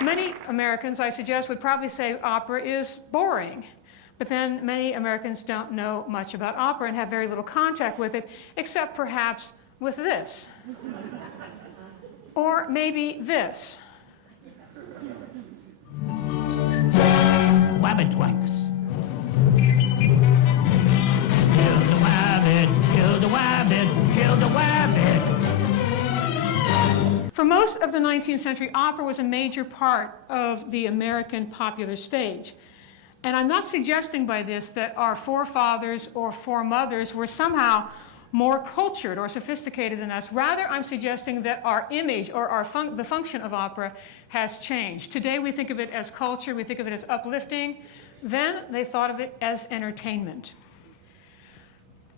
Many Americans, I suggest, would probably say opera is boring. But then many Americans don't know much about opera and have very little contact with it, except perhaps with this. Or maybe this. Wabbit-wax. Kill the wabbit, kill the wabbit, kill the wabbit. For most of the 19th century, opera was a major part of the American popular stage. And I'm not suggesting by this that our forefathers or foremothers were somehow more cultured or sophisticated than us. Rather, I'm suggesting that our image or the function of opera has changed. Today we think of it as culture, we think of it as uplifting. Then they thought of it as entertainment.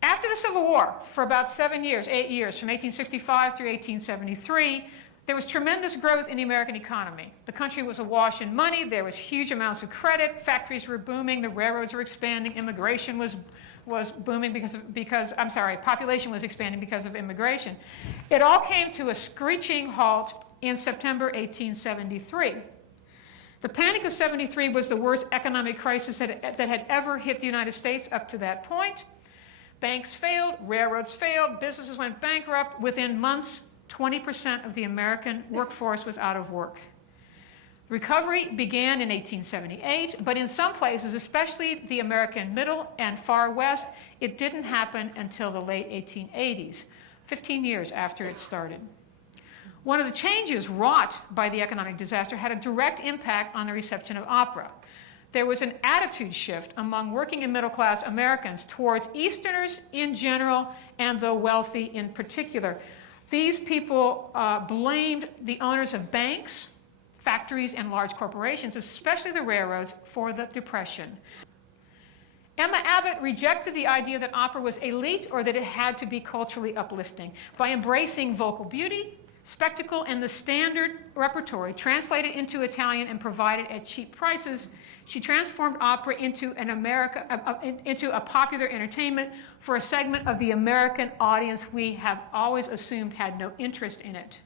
After the Civil War, for about 7 years, 8 years, from 1865 through 1873, there was tremendous growth in the American economy. The country was awash in money, there was huge amounts of credit, factories were booming, the railroads were expanding, immigration was booming population was expanding because of immigration. It all came to a screeching halt in September 1873. The Panic of '73 was the worst economic crisis that had ever hit the United States up to that point. Banks failed, railroads failed, businesses went bankrupt. Within months, 20% of the American workforce was out of work. Recovery began in 1878, but in some places, especially the American Middle and Far West, it didn't happen until the late 1880s, 15 years after it started. One of the changes wrought by the economic disaster had a direct impact on the reception of opera. There was an attitude shift among working and middle-class Americans towards Easterners in general and the wealthy in particular. These people blamed the owners of banks, factories, and large corporations, especially the railroads, for the Depression. Emma Abbott rejected the idea that opera was elite or that it had to be culturally uplifting. By embracing vocal beauty, spectacle, and the standard repertory translated into Italian and provided at cheap prices, she transformed opera into into a popular entertainment for a segment of the American audience we have always assumed had no interest in it.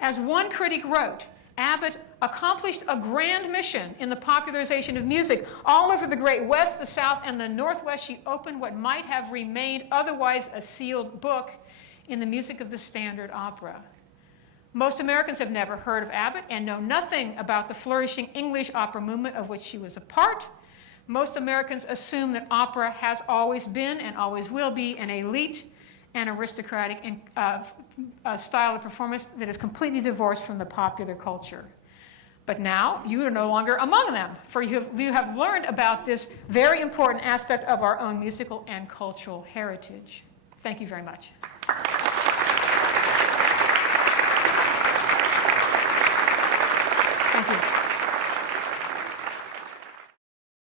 As one critic wrote, Abbott accomplished a grand mission in the popularization of music. All over the Great West, the South, and the Northwest, she opened what might have remained otherwise a sealed book in the music of the standard opera. Most Americans have never heard of Abbott and know nothing about the flourishing English opera movement of which she was a part. Most Americans assume that opera has always been and always will be an elite and aristocratic style of performance that is completely divorced from the popular culture. But now you are no longer among them, for you have learned about this very important aspect of our own musical and cultural heritage. Thank you very much.